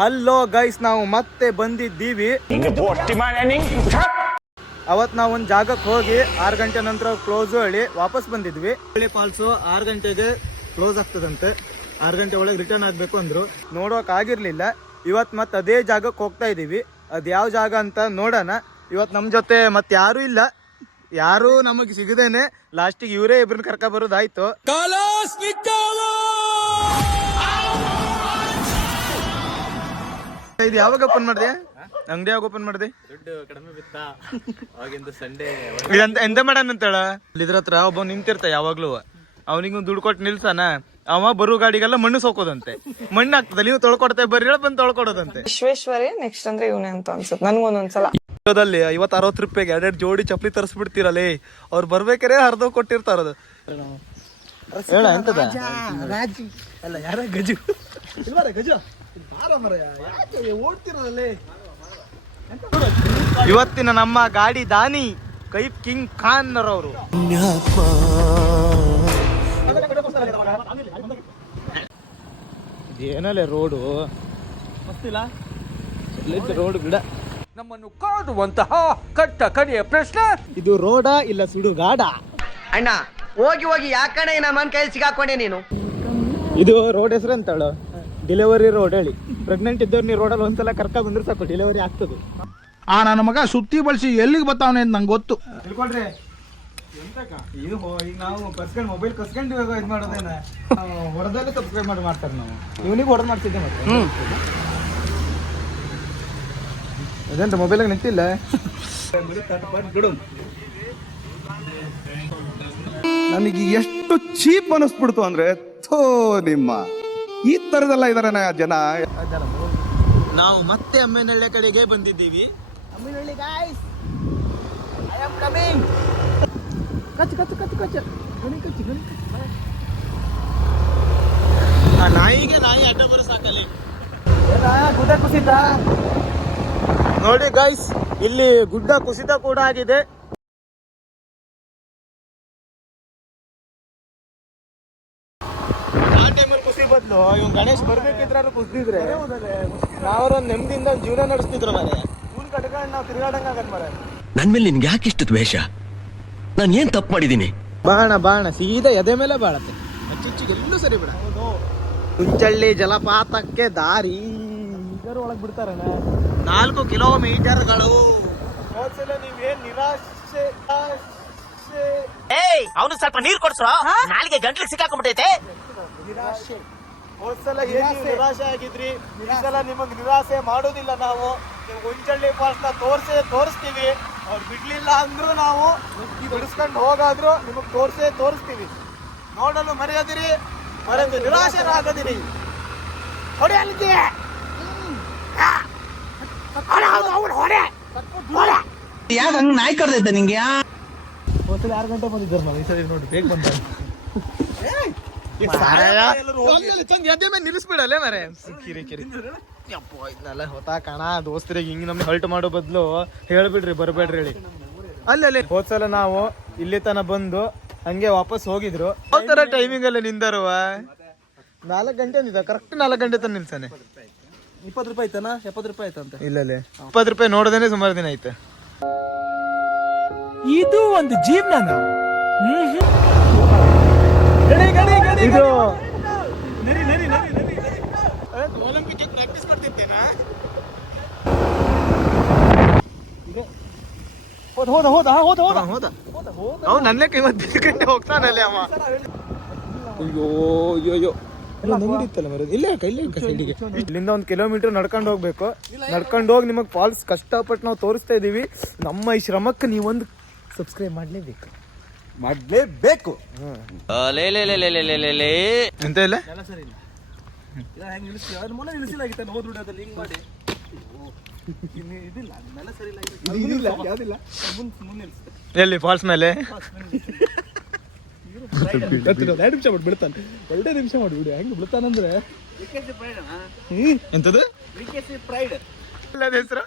Hello guys, ನಾವು ಮತ್ತೆ ಬಂದಿದ್ದೀವಿ. ಅವತ್ ನಾವು ಒಂದು ಜಾಗಕ್ಕೆ ಹೋಗಿ 6 ಗಂಟೆ ನಂತರ ಕ್ಲೋಸ್ ಹೇಳಿ ವಾಪಸ್ ಬಂದಿದ್ವಿ. ಹಳ್ಳಿ ಫಾಲ್ಸು 6 ಗಂಟೆಗೆ ಕ್ಲೋಸ್ ಆಗ್ತದಂತೆ. 6 ಗಂಟೆ ಒಳಗೆ ರಿಟರ್ನ್ ಆಗ್ಬೇಕು ಅಂದ್ರು. ನೋಡೋಕ್ ಆಗಿರ್ಲಿಲ್ಲ. ಇವತ್ ಮತ್ತೆ ಅದೇ ಜಾಗಕ್ಕೆ ಹೋಗ್ತಾ ಇದೀವಿ. ಅದ್ ಯಾವ ಜಾಗ ಅಂತ ನೋಡೋಣ. ಇವತ್ ನಮ್ ಜೊತೆ ಮತ್ತೆ ಯಾರು ಇಲ್ಲ, ಯಾರು ನಮಗೆ ಸಿಗದೇನೆ ಲಾಸ್ಟಿಗೆ ಇವರೇ ಇಬ್ರನ್ನ ಕರ್ಕ ಬರೋದಾಯ್ತು. ಇದು ಯಾವಾಗ ಓಪನ್ ಮಾಡಿದೆ? ಅಂಗಡಿ ಯಾವಾಗ ಓಪನ್ ಮಾಡಿದೆ? ದುಡ್ಡು ಕಡಿಮೆ ಬಿತ್ತಾ ಅವಾಗಿಂದ ಸಂಡೇ ಎಂತ ಮಾಡಣ ಅಂತೇಳ. ಇದ್ರ ಹತ್ರ ಒಬ್ಬ ನಿಂತಿರ್ತ ಯಾವಾಗ್ಲೂ, ಅವನಿಗೂ ದುಡ್ಡು ಕೊಟ್ಟು ನಿಲ್ಸಾನ. ಅವ ಬರೋ ಗಾಡಿಗೆಲ್ಲ ಮಣ್ಣು ಸೋಕೋದಂತೆ, ಮಣ್ಣು ಆಗ್ತದೆ. ನೀವು ತೊಳ್ಕೊಡ್ತೇ ಬರ್ರಿ ಬಂದು ತೊಳ್ಕೊಡೋದಂತೆ. ವಿಶ್ವೇಶ್ವರೇ ನೆಕ್ಸ್ಟ್ ಅಂದ್ರೆ ಇವನೇ ಅಂತ ಅನ್ಸುತ್ತೆ ನನ್ಗೊಂದೊಂದ್ಸಲ. 50-60 ರೂಪಾಯಿಗೆ 2 ಜೋಡಿ ಚಪ್ಪಲಿ ತರಿಸ್ಬಿಡ್ತೀರಲ್ಲೇ. ಅವ್ರು ಬರ್ಬೇಕಾರೆ ಹರಿದು ಕೊಟ್ಟಿರ್ತಾರದು. ಹೇಳ ಎಂತದ ಅಲ್ಲ ಯಾರ ಗಜು ಗಜು ಓಡ್ತಿರಲ್ಲೇ. ಇವತ್ತಿನ ನಮ್ಮ ಗಾಡಿ ದಾನಿ ಕೈಪ್ ಕಿಂಗ್ ಖಾನ್ ಅವರು. ಏನಲ್ಲೇ ರೋಡು ಮಸ್ತಿಲ್ಲ, ರೋಡ್ ಬಿಡ. ನಮ್ಮನ್ನು ಕಾಡುವಂತಹ ಕಟ್ಟ ಕಡೆಯ ಪ್ರಶ್ನೆ, ಇದು ರೋಡಾ ಇಲ್ಲ ಸುಡುಗಾಡ? ಅಣ್ಣ ಹೋಗಿ ಹೋಗಿ ಯಾಕಣ್ಣ ನಮ್ಮನ್ ಕೈ ಸಿಗಾಕೊಂಡೆ ನೀನು? ಇದು ರೋಡ್ ಹೆಸರು ಅಂತೇಳು, ಡೆಲಿವರಿ ರೋಡ್ ಹೇಳಿ. ಪ್ರೆಗ್ನೆಂಟ್ ಇದ್ದವ್ರು ನೀವು ರೋಡಲ್ಲಿ ಒಂದ್ಸಲ ಕರ್ಕ ಬಂದ್ರೆ ಸಾಕು, ಡೆಲಿವರಿ ಆಗ್ತದೆ. ನನ್ನ ಮಗ ಸುತ್ತಿ ಬಳಸಿ ಎಲ್ಲಿಗೆ ಬರ್ತಾವನೆ ಅಂತ ನಂಗೆ ಗೊತ್ತು. ತಿಳ್ಕೊಳ್ರಿ ಇದು ಈಗ ನಾವು ಕಸ್ಕೊಂಡು ಮೊಬೈಲ್ ಕಸ್ಕೊಂಡು ಇವಾಗ ಇದು ಮಾಡೋದೇನ, ಹೊಡೆದಲ್ಲೇ ಸಬ್ಸ್ಕ್ರೈಬ್ ಮಾಡ್ತಾರೆ. ನಾವು ಇವನಿಗೆ ಹೊಡೆದ್ ಮಾಡ್ತಿದ್ದೆ ಮತ್ತೆ. ಅದೇಂತ ಮೊಬೈಲಾಗ ನಿಂತಿಲ್ಲ. ನನಗೆ ಎಷ್ಟು ಚೀಪ್ ಅನಿಸ್ಬಿಡ್ತು ಅಂದ್ರೆ, ಥೋ ನಿಮ್ಮ ಈ ತರದೆಲ್ಲ ಇದಾರೆ ಜನ. ನಾವು ಮತ್ತೆ ಅಮ್ಮೇನಹಳ್ಳಿ ಕಡೆಗೆ ಬಂದಿದ್ದೀವಿ. ನಾಯಿಗೆ ನಾಯಿ ಅಡ್ಡ ಬರೋ ಸಾಕಲ್ಲಿ. ಗುಡ್ಡ ಕುಸಿತ ನೋಡಿ ಗೈಸ್, ಇಲ್ಲಿ ಗುಡ್ಡ ಕುಸಿತ ಕೂಡ ಆಗಿದೆ. ಆ ಟೈಮಲ್ಲಿ ಕುಸಿ ಬದಲು ಇವ್ ಗಣೇಶ್ ಬರ್ಬೇಕಿದ್ರು ಕುಸಿದ್ರೆ ನಾವ್ರೊಂದ್ ನೆಮ್ಮದಿಯಿಂದ ಜೀವನ ನಡೆಸ್ತಿದ್ರು ಮನೆ. ಫುಲ್ ಕಟ್ಕೊಂಡು ನಾವು ತಿರುಗಾಡಂಗ ಆಗತ್ ಮರ. ನನ್ ಮೇಲೆ ನಿನ್ಗೆ ಯಾಕೆ ಇಷ್ಟು ದ್ವೇಷ? ನಾನು ಏನ್ ತಪ್ಪು ಮಾಡಿದ್ದೀನಿ? ಬಾಣ ಸೀದಾ ಎದೆ ಮೇಲೆ ಬಾಳತ್ತೆ. ಎಲ್ಲೂ ಸರಿ ಬಿಡ. ಹುಂಚಳ್ಳಿ ಜಲಪಾತಕ್ಕೆ ದಾರಿ ಒಳಗ್ ಬಿಡ್ತಾರ. 4 ಕಿಲೋಮೀಟರ್ಗಳು. ಹೋದ್ಸಲ ನೀವೇನ್ ನಿರಾಶೆ ಅವನು ಸ್ವಲ್ಪ ನೀರ್ ಕೊಡ್ಸ್ರ, ನಾಳೆಗೆ ಗಂಟ್ಲಿಗೆ ಸಿಕ್ಕಾಕೊಂಡ್ಬಿಟ್ಟೈತೆ. ನಿರಾಶೆ. ಹೋದ್ಸಲ ಏನ್ ನಿರಾಶೆ ಆಗಿದ್ರಿ, ಈ ಸಲ ನಿಮಗ್ ನಿರಾಶೆ ಮಾಡೋದಿಲ್ಲ ನಾವು. ನೀವು ಹುಂಚಳ್ಳಿ ಫಾಲ್ಸ್ ನ ತೋರಿಸ್ತೀವಿ. ಅವ್ರು ಬಿಡ್ಲಿಲ್ಲ ಅಂದ್ರು ನಾವು ಬಿಡಿಸ್ಕೊಂಡು ಹೋಗಾದ್ರು ನಿಮಗ್ ತೋರಿಸ್ತೀವಿ. ನೋಡಲು ಮರೆಯದಿರಿ, ಮರೆತು ನಿರಾಶರಾಗದಿರಿ. ಹೊಡೆ ಅಲ್ಲಿಗೆ ಯಾಕೆ ನಾಯಿ ಕರ್ದೈತೆ ನಿಂಗೆ? ಹೋದ್ಸಲ 6 ಗಂಟೆ ಬಂದಿದ್ದಾರೆ ನಾವು, ಈ ಸಲ ನೋಡಿ ಬೇಗ ಬಂದ. ನಿಲ್ಲಿಸ್ಬಿಡಲ್ಲೇ ಮರೆ ಕಿರಿ ಇದನ್ನೆಲ್ಲ ಹೊತ್ತಾ ಕಾಣ. ದೋಸ್ತರಿಗೆ ಹಿಂಗ್ ನಮ್ಗೆ ಹಲ್ಟ್ ಮಾಡೋ ಬದಲು ಹೇಳ್ಬಿಡ್ರಿ ಬರ್ಬೇಡ್ರಿ ಹೇಳಿ. ಅಲ್ಲೇ ಹೋದ್ಸಲ ನಾವು ಇಲ್ಲಿ ತನ ಬಂದು ಹಂಗೆ ವಾಪಸ್ ಹೋಗಿದ್ರು. ಯಾವ ತರ ಟೈಮಿಂಗ್ ಅಲ್ಲ ನಿಂದರುವ. 4 ಗಂಟೆ ನಿಂದ, ಕರೆಕ್ಟ್ 4 ಗಂಟೆ ತನ ನಿಲ್ಸಾನೆ. 20 ರೂಪಾಯಿ ಐತನ 70 ರೂಪಾಯಿ ಐತಂತ. ಇಲ್ಲೇ 20 ರೂಪಾಯಿ ನೋಡದೇನೆ ಸುಮಾರು ದಿನ ಐತೆ. ಇದು ಒಂದು ಜೀವನ. ಇದು ಒಲಿಂಪಿಕ್ ಪ್ರಾಕ್ಟೀಸ್ ಮಾಡ್ತಿರ್ತೇನಾ? ಹೋದ ಅವ್ನು ನನ್ಲೆಕ್ಕ 25 ಗಂಟೆ ಹೋಗ್ತಾನಲ್ಲೇ ಅವ. ಅಯ್ಯೋ ನಂಗಿತ್ತಲ್ಲ ಮರ. ಇಲ್ಲೇ ಸೈಡಿಗೆ ಇಲ್ಲಿಂದ 1 ಕಿಲೋಮೀಟರ್ ನಡ್ಕೊಂಡು ಹೋಗ್ಬೇಕು. ನಡ್ಕೊಂಡು ಹೋಗಿ ನಿಮಗೆ ಫಾಲ್ಸ್ ಕಷ್ಟಪಟ್ಟು ನಾವು ತೋರಿಸ್ತಾ ಇದೀವಿ. ನಮ್ಮ ಈ ಶ್ರಮಕ್ಕೆ ನೀವೊಂದು ಸಬ್ಸ್ಕ್ರೈಬ್ ಮಾಡ್ಲೇಬೇಕು. ಎಂತ ಇಲ್ಲ ಎಲ್ಲಿ ಫಾಲ್ಸ್ ಮೇಲೆ 2 ನಿಮಿಷ ಮಾಡಿ ಬಿಡ್ತಾನೆ. 2 ನಿಮಿಷ ಮಾಡಿಬಿಡಿ. ಹೆಂಗ್ ಬಿಡ್ತಾನಂದ್ರೆ ಎಂತದು ಹೆಸರು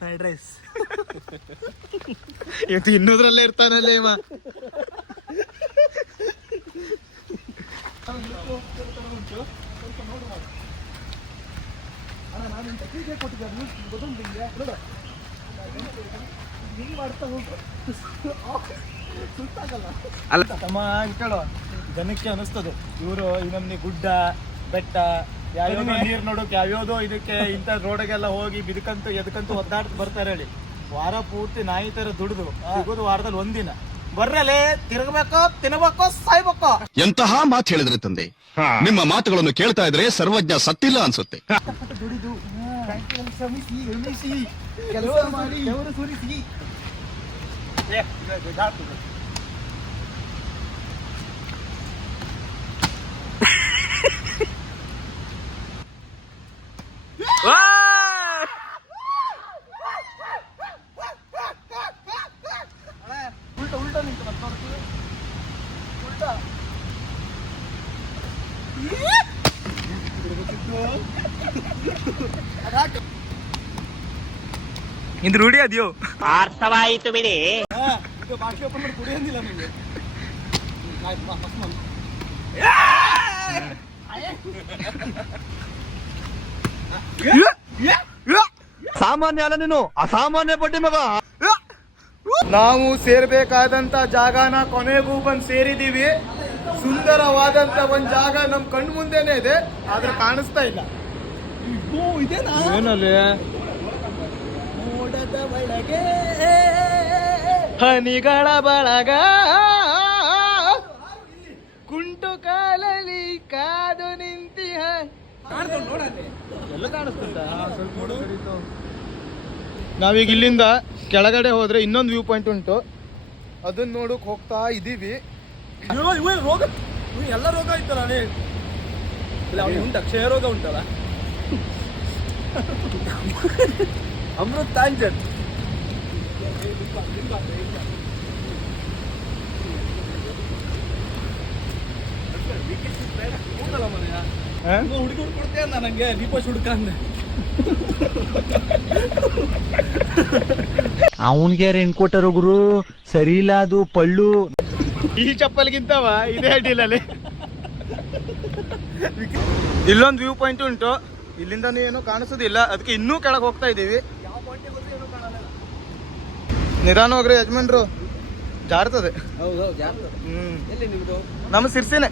ಫ್ರೈಡ್ ರೈಸ್. ಇವತ್ತು ಇನ್ನೂದ್ರಲ್ಲೇ ಇರ್ತಾನಲ್ಲೇ ಇವ. ತಮ್ಮ ಕೇಳೋ ಜನಕ್ಕೆ ಅನಿಸ್ತದೆ ಇವರು ಈ ನಮ್ನಿ ಗುಡ್ಡ ಬೆಟ್ಟ ಯಾವ್ಯಾವ್ದೋ ನೀರ್ ನೋಡೋಕೆ ಯಾವ್ಯಾವ್ದೋ ಇದಕ್ಕೆ ಇಂಥ ರೋಡಿಗೆಲ್ಲ ಹೋಗಿ ಬಿದಕಂತೂ ಎದಕಂತೂ ಒದ್ದಾಡ್ತು ಬರ್ತಾರೆ ಹೇಳಿ. ವಾರ ಪೂರ್ತಿ ನಾಯಿ ತರ ದುಡಿದು ಸಿಗೋದು ವಾರದಲ್ಲಿ ಒಂದಿನ ಬರ್ರಲೆ ತಿರುಗಬೇಕು, ತಿನ್ಬೇಕು, ಸಾಯ್ಬೇಕು. ಎಂತಹ ಮಾತು ಹೇಳಿದ್ರೆ ತಂದೆ, ನಿಮ್ಮ ಮಾತುಗಳನ್ನು ಕೇಳ್ತಾ ಇದ್ರೆ ಸರ್ವಜ್ಞ ಸತ್ತಿಲ್ಲ ಅನ್ಸುತ್ತೆ. ದುಡಿದು ಶ್ರಮಿಸಿ ಎಣಿಸಿ ಕೆಲಸ ಮಾಡಿ ಅವರು ಸುರಿಸಿ ಉಲ್ಟಾ ನಿಂತು ಮತ್ತೆ ನೋಡ್ತೀವಿ. ಉಲ್ಟಾ ಇದು ರೂಢಿ ಅದ್ಯೋ ಅರ್ಥವಾಯಿತು ಬಿಡಿ. ಇದು ಬಾಕಿ ಓಪನ್ ಮಾಡಿ ಕುಡಿಯೋದಿಲ್ಲ ನಿಮಗೆ. ಸಾಮಾನ್ಯ ಅಲ್ಲ ನೀನು, ಅಸಾಮಾನ್ಯ ಬಡ್ಡಿ ಮಗ. ನಾವು ಸೇರ್ಬೇಕಾದಂತ ಜಾಗನ ಕೊನೆಗೂ ಬಂದು ಸೇರಿದೀವಿ. ಸುಂದರವಾದಂತ ಒಂದ್ ಜಾಗ ನಮ್ ಕಣ್ಣು ಮುಂದೆನೆ ಇದೆ, ಆದ್ರೆ ಕಾಣಿಸ್ತಾ ಇಲ್ಲ. ಏನಲ್ಲಿ ಮೋಡದ ಒಳಗೆ ಹನಿಗಳ ಬಳಗ ಕುಂಟು ಕಾಲಲ್ಲಿ ಕಾದು ನಿಂತಿಹ ಎಲ್ಲ ಕಾಣಿಸ್ತಂತ. ನಾವೀಗ ಇಲ್ಲಿಂದ ಕೆಳಗಡೆ ಹೋದ್ರೆ ಇನ್ನೊಂದು ವ್ಯೂ ಪಾಯಿಂಟ್ ಉಂಟು, ಅದನ್ನ ನೋಡಕ್ ಹೋಗ್ತಾ ಇದೀವಿ. ರೋಗ ಎಲ್ಲ ರೋಗ ಆಯ್ತಲ್ಲ ಉಂಟ, ಕ್ಷಯ ರೋಗ ಉಂಟಲ್ಲ, ಅಮೃತ್ ತಾಂಜನ್. ಹುಡುಗಿ ಕೊಡ್ತೇನೆ ನನಗೆ ದೀಪಶ್ ಹುಡುಕ ಅಂದೆ. ಅವನ್ಗೆ ರೆಂಟ್ ಕೊಟ್ಟರು ಗುರು, ಸರಿ ಇಲ್ಲ ಅದು ಪಳ್ಳು. ಈ ಚಪ್ಪಲ್ಗಿಂತವ ಇದೇ ಅಡ್ಡಿಲ್ಲಲ್ಲಿ. ಇಲ್ಲೊಂದು ವ್ಯೂ ಪಾಯಿಂಟ್ ಉಂಟು, ಇಲ್ಲಿಂದ ಏನು ಕಾಣಿಸೋದಿಲ್ಲ, ಅದಕ್ಕೆ ಇನ್ನೂ ಕೆಳಗೆ ಹೋಗ್ತಾ ಇದೀವಿ. ನಿಧಾನ ಹೋಗ್ರಿ ಯಜಮಾನ್ರು, ಜಾರ್ತದೆ. ನಮ್ಮ ಸಿರ್ಸಿನೇ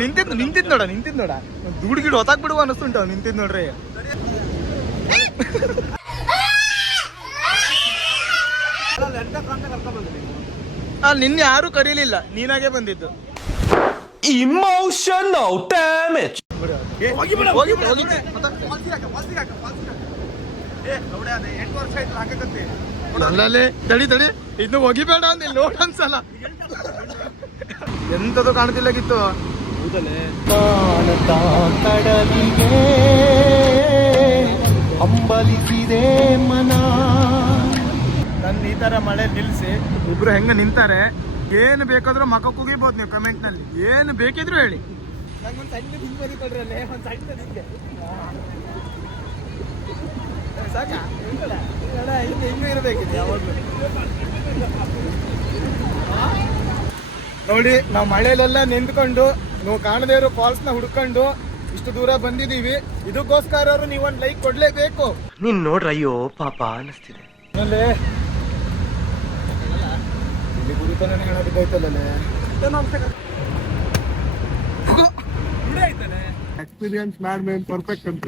ನಿಂತಿದ್ ನೋಡ ದುಡ್ಡು ಗಿಡ ಹೊತ್ತಾಕ್ ಬಿಡುವ ಅನಿಸ್ತುಂಟ ನಿಂತಿದ್ ನೋಡ್ರಿ. ನಿನ್ನೆ ಯಾರು ಕರೀಲಿಲ್ಲ, ನೀನಾಗೆ ಬಂದಿದ್ದು. Emotional damage. ಅಲ್ಲೇ ತಡಿ ಇನ್ನು ಹೋಗಿಬೇಡ ಅಂದಿಲ್ಲ, ನೋಡ್ ಅನ್ಸಲ್ಲ. ಎಂತದು ಕಾಣ್ತಿಲ್ಲಗಿತ್ತು. ಕಡಲಿಗೆ ಅಂಬಲಿಸಿದೆ ಮನ. ನನ್ನ ಈ ತರ ಮಳೆ ನಿಲ್ಸಿ ಇಬ್ರು ಹೆಂಗ ನಿಂತಾರೆ. ಏನು ಬೇಕಾದ್ರೂ ಮಕ್ಕ ಕುಗಿಬಹುದು ನೀವು ಕಮೆಂಟ್ ನಲ್ಲಿ, ಏನು ಬೇಕಿದ್ರು ಹೇಳಿ. ನಂಗೊಂದು ಸಣ್ಣ ಹಿಂಗೆ ಬರೀಕೊಡ್ರಿ ಅಲ್ಲೇ, ಒಂದು ಸಣ್ಣ ಹಿಂಗೆ ಸಾಕ ಹಿಂಗೆ ಇರಬೇಕಿತ್ತು ಯಾವಾಗಲೂ. ನೋಡಿ ನಾವು ಮಳೆಯಲ್ಲೆಲ್ಲ ನಿಂತ್ಕೊಂಡು ನಾವು ಕಾಣದೇ ಇರೋ ಫಾಲ್ಸ್ ನ ಹುಡ್ಕೊಂಡು ಇಷ್ಟು ದೂರ ಬಂದಿದೀವಿ. ಇದಕ್ಕೋಸ್ಕರ ನೀವೊಂದು ಲೈಕ್ ಕೊಡ್ಲೇಬೇಕು. ನೀನ್ ನೋಡ್ರ, ಅಯ್ಯೋ ಪಾಪ ಅನಿಸ್ತಿದೆ. ಆಮೇಲೆ ಇಲ್ಲಿ ಗುರುತನ ಹೇಳೋದಿದ್ದಾಯ್ತಲ್ಲೇ, ಎಕ್ಸ್ಪೀರಿಯನ್ಸ್ ಮ್ಯಾಡ್ ಮೇನ್ ಪರ್ಫೆಕ್ಟ್ ಅಂತ.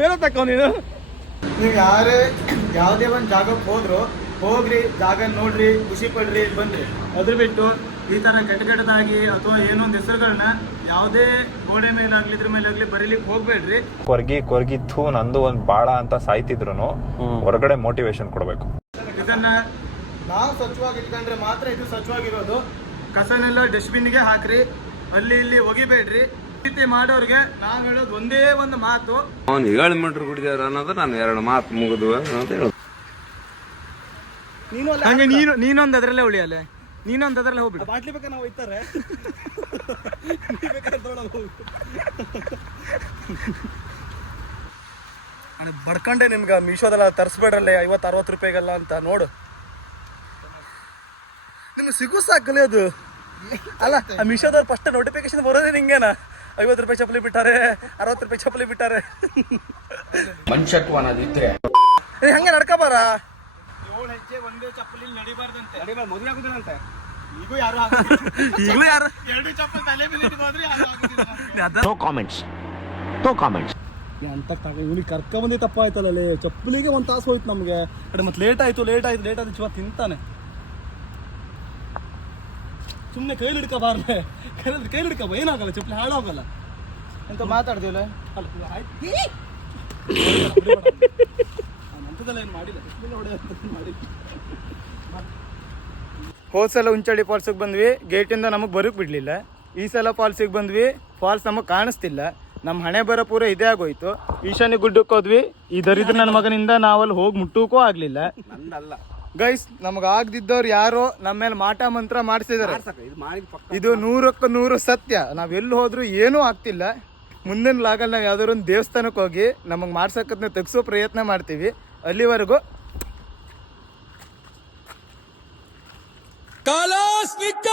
ಮೇಲೆ ತಕ್ಕೋ ನೀನು. ನೀವು ಯಾವುದೇ ಒಂದು ಜಾಗಕ್ಕೆ ಹೋದ್ರು ಹೋಗ್ರಿ, ಜಾಗ ನೋಡ್ರಿ, ಖುಷಿ ಪಡ್ರಿ, ಬನ್ರಿ. ಅದ್ರ ಬಿಟ್ಟು ಈ ತರ ಕೆಟ್ಟದಾಗಿ ಅಥವಾ ಏನೊಂದು ಹೆಸರುಗಳನ್ನ ಯಾವುದೇ ಗೋಡೆ ಮೇಲಾಗ್ಲಿ ಇದ್ರ ಮೇಲಾಗ್ಲಿ ಬರೀಲಿಕ್ಕೆ ಹೋಗ್ಬೇಡ್ರಿ. ಕೊರ್ಗಿತ್ತು ನಂದು ಒಂದ್ ಬಾಳ ಅಂತ ಸಾಯ್ತಿದ್ರು ಹೊರಗಡೆ ಮೋಟಿವೇಶನ್ ಕೊಡ್ಬೇಕು. ಇದನ್ನ ನಾವು ಸ್ವಚ್ಛವಾಗಿ ಇಟ್ಕೊಂಡ್ರೆ ಮಾತ್ರ ಇದು ಸ್ವಚ್ಛವಾಗಿರೋದು. ಕಸನೆಲ್ಲ ಡಸ್ಟ್ಬಿನ್ಗೆ ಹಾಕ್ರಿ, ಅಲ್ಲಿ ಇಲ್ಲಿ ಒಗಿಬೇಡ್ರಿ. ರೀತಿ ಮಾಡೋರ್ಗೆ ನಾವ್ ಹೇಳೋದು ಒಂದೇ ಒಂದು ಮಾತು, 7 ಮೀಟರ್ ಕುಡಿದಾರ ಅನ್ನೋದು ನಾನು 2 ಮಾತು ಮುಗಿದು ಅಂತ ಹೇಳೋದು. ಹಂಗೆ ನೀನೊಂದು ಅದ್ರಲ್ಲೇ ಉಳಿಯಲ್ಲ, ನೀನೊಂದು ಅದ್ರಲ್ಲೇ ಹೋಗ್ಬಿಡು. ಬಾಟ್ಲಿ ಬೇಕಾ ನಾವು ಒಯ್ತಾರೆ ಬಡ್ಕಂಡೆ ನಿಮ್ಗೆ ಮೀಶೋದೆಲ್ಲ ತರಿಸ್ಬೇಡ್ರಲ್ಲೇ 50-60 ರೂಪಾಯಿಗೆಲ್ಲ ಅಂತ. ನೋಡು ನಿಮ್ಗೆ ಸಿಗು ಸಾಕಲಿ ಅದು ಅಲ್ಲ ಮಿಶೋದವ್ರು ಫಸ್ಟ್ ನೋಟಿಫಿಕೇಶನ್ ಬರೋದೇ ನಿಂಗೇನ 50 ರೂಪಾಯಿ ಚಪ್ಪಲಿ ಬಿಟ್ಟಾರೆ 60 ರೂಪಾಯಿ ಚಪ್ಪಲಿ ಬಿಟ್ಟಾರೆ ಮನುಷ್ಯತ್ವ ಅನ್ನೋದಿದ್ರೆ ಹಂಗೆ ನಡ್ಕೋಬಾರ 7 ಹೆಜ್ಜೆ ಒಂದೇ ಚಪ್ಪಲಿ ನಡಿಬಾರ್ದಂತೆ ಮದುವೆ ಆಗುದಿಲ್ಲಂತೆ ಈಗೂ ಯಾರು ಎರಡು ಚಪ್ಪಲಿ ತಲೆ ಮೇಲೆ ಇಟ್ಬೋದ್ರಿ ನೋ ಕಾಮೆಂಟ್ಸ್ ನೋ ಕಾಮೆಂಟ್ಸ್ ಅಂತ ಇವ್ನಿಗೆ ಕರ್ಕ ಬಂದೇ ತಪ್ಪಾಯ್ತಲ್ಲ ಚಪ್ಪಲಿಗೆ 1 ತಾಸು ಹೋಯ್ತು ನಮ್ಗೆ ಕಡೆ ಮತ್ತೆ ಲೇಟ್ ಆಯ್ತು ಚಿವ ತಿಂತಾನೆ ಸುಮ್ಮನೆ ಕೈಲಿ ಹಿಡ್ಕೋಬಾರ್ದೆ ಕೈಲಿ ಹಿಡ್ಕೋಬ ಏನಾಗಲ್ಲ ಚಪ್ಪಲಿ ಹಾಳಾಗಲ್ಲ ಅಂತ ಮಾತಾಡ್ದಿಲ್ಲ ಅಂಥದ್ದೆಲ್ಲ ಏನು ಮಾಡಿಲ್ಲ ಚಪ್ಪಲಿ ಮಾಡಿಲ್ಲ. ಹೋದ್ಸಲ ಉಂಚಳ್ಳಿ ಫಾಲ್ಸಿಗೆ ಬಂದ್ವಿ ಗೇಟಿಂದ ನಮಗೆ ಬರೋಕ್ಕೆ ಬಿಡಲಿಲ್ಲ. ಈ ಸಲ ಫಾಲ್ಸಿಗೆ ಬಂದ್ವಿ, ಫಾಲ್ಸ್ ನಮಗೆ ಕಾಣಿಸ್ತಿಲ್ಲ. ನಮ್ಮ ಹಣೆ ಬರೋ ಪೂರ ಇದೇ ಆಗೋಯ್ತು. ಈಶಾನ್ಯ ಗುಡ್ಡಕ್ಕೆ ಹೋದ್ವಿ, ಈ ದರಿದ್ರ ನನ್ನ ಮಗನಿಂದ ನಾವಲ್ಲಿ ಹೋಗಿ ಮುಟ್ಟೋಕೂ ಆಗಲಿಲ್ಲ. ಗೈಸ್, ನಮಗೆ ಆಗದಿದ್ದವ್ರು ಯಾರೋ ನಮ್ಮ ಮೇಲೆ ಮಾಟ ಮಂತ್ರ ಮಾಡಿಸಿದಾರೆ. ಇದು 100ಕ್ಕೆ 100 ಸತ್ಯ. ನಾವೆಲ್ಲಿ ಹೋದ್ರೂ ಏನೂ ಆಗ್ತಿಲ್ಲ. ಮುಂದಿನ ಲಾಗಲ್ಲಿ ನಾವು ಯಾವ್ದಾದ್ರು ಒಂದು ದೇವಸ್ಥಾನಕ್ಕೆ ಹೋಗಿ ನಮಗೆ ಮಾಡ್ಸೋಕದ್ನ ತೆಗ್ಸೋ ಪ್ರಯತ್ನ ಮಾಡ್ತೀವಿ. ಅಲ್ಲಿವರೆಗೂ ಕಾಲ ಸ್ನಿಗ್ಧ